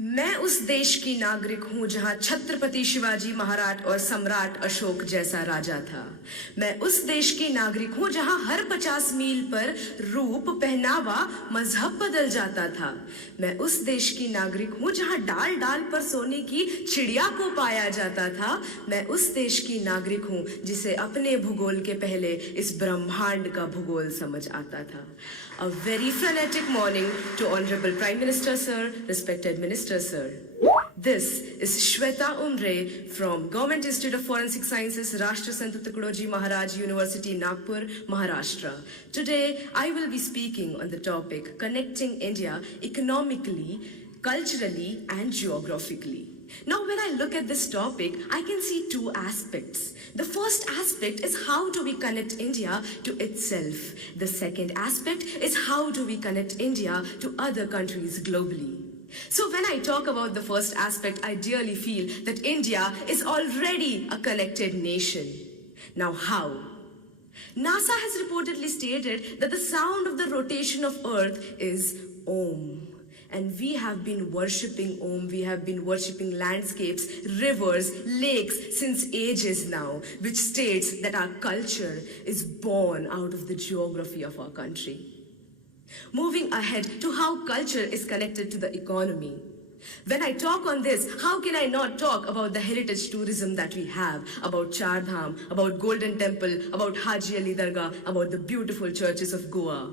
मैं उस देश की नागरिक हूं जहां छत्रपति शिवाजी महाराज और सम्राट अशोक जैसा राजा था। मैं उस देश की नागरिक हूं जहां हर 50 मील पर रूप, पहनावा, मजहब बदल जाता था। मैं उस देश की नागरिक हूं जहां डाल डाल पर सोने की चिड़िया को पाया जाता था। मैं उस देश की नागरिक हूं जिसे अपने भूगोल के पहले इस ब्रह्मांड का भूगोल समझ आता था। A very frenetic morning to Honorable Prime Minister Sir, respected Minister Sir. This is Shweta Umre from Government Institute of Forensic Sciences, Rashtra Sant Tukadoji Maharaj University, Nagpur, Maharashtra. Today, I will be speaking on the topic connecting India economically, culturally, and geographically. Now, when I look at this topic, I can see two aspects. The first aspect is how do we connect India to itself. The second aspect is how do we connect India to other countries globally. So when I talk about the first aspect, I dearly feel that India is already a connected nation. Now how? NASA has reportedly stated that the sound of the rotation of Earth is Om. And we have been worshipping Om, we have been worshipping landscapes, rivers, lakes since ages now, which states that our culture is born out of the geography of our country. Moving ahead to how culture is connected to the economy. When I talk on this, how can I not talk about the heritage tourism that we have, about Char Dham, about Golden Temple, about Haji Ali Dargah, about the beautiful churches of Goa.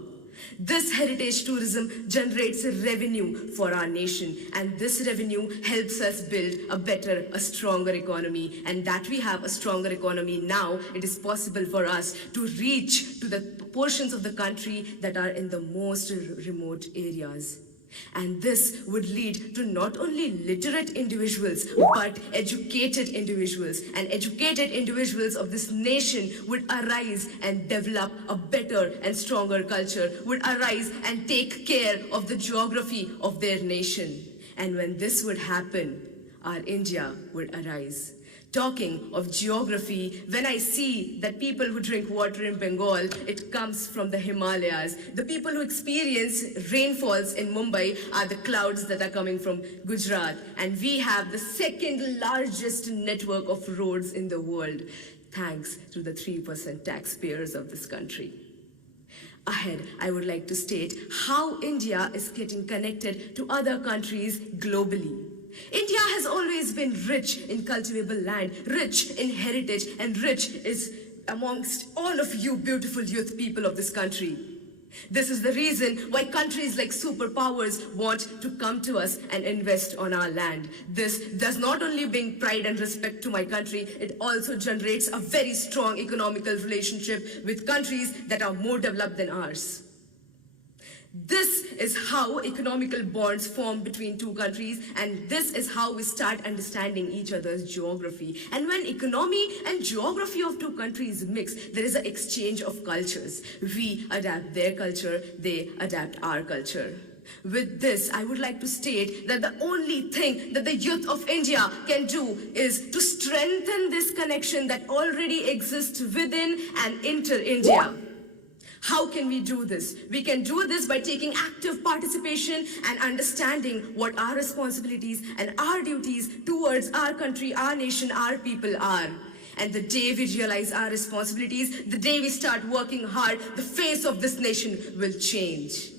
This heritage tourism generates revenue for our nation, and this revenue helps us build a better, a stronger economy. And that we have a stronger economy now, it is possible for us to reach to the portions of the country that are in the most remote areas. And this would lead to not only literate individuals, but educated individuals. And educated individuals of this nation would arise and develop a better and stronger culture, would arise and take care of the geography of their nation. And when this would happen, our India would arise. Talking of geography, when I see that people who drink water in Bengal, it comes from the Himalayas. The people who experience rainfalls in Mumbai are the clouds that are coming from Gujarat. And we have the second largest network of roads in the world, thanks to the 3% taxpayers of this country. Ahead, I would like to state how India is getting connected to other countries globally. India has always been rich in cultivable land, rich in heritage, and rich is amongst all of you beautiful youth people of this country. This is the reason why countries like superpowers want to come to us and invest on our land. This does not only bring pride and respect to my country, it also generates a very strong economical relationship with countries that are more developed than ours. This is how economical bonds form between two countries, and this is how we start understanding each other's geography. And when economy and geography of two countries mix, there is an exchange of cultures. We adapt their culture, they adapt our culture. With this, I would like to state that the only thing that the youth of India can do is to strengthen this connection that already exists within and inter-India. How can we do this? We can do this by taking active participation and understanding what our responsibilities and our duties towards our country, our nation, our people are. And the day we realize our responsibilities, the day we start working hard, the face of this nation will change.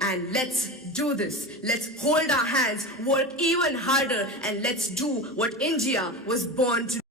And let's do this. Let's hold our hands, work even harder, and let's do what India was born to do.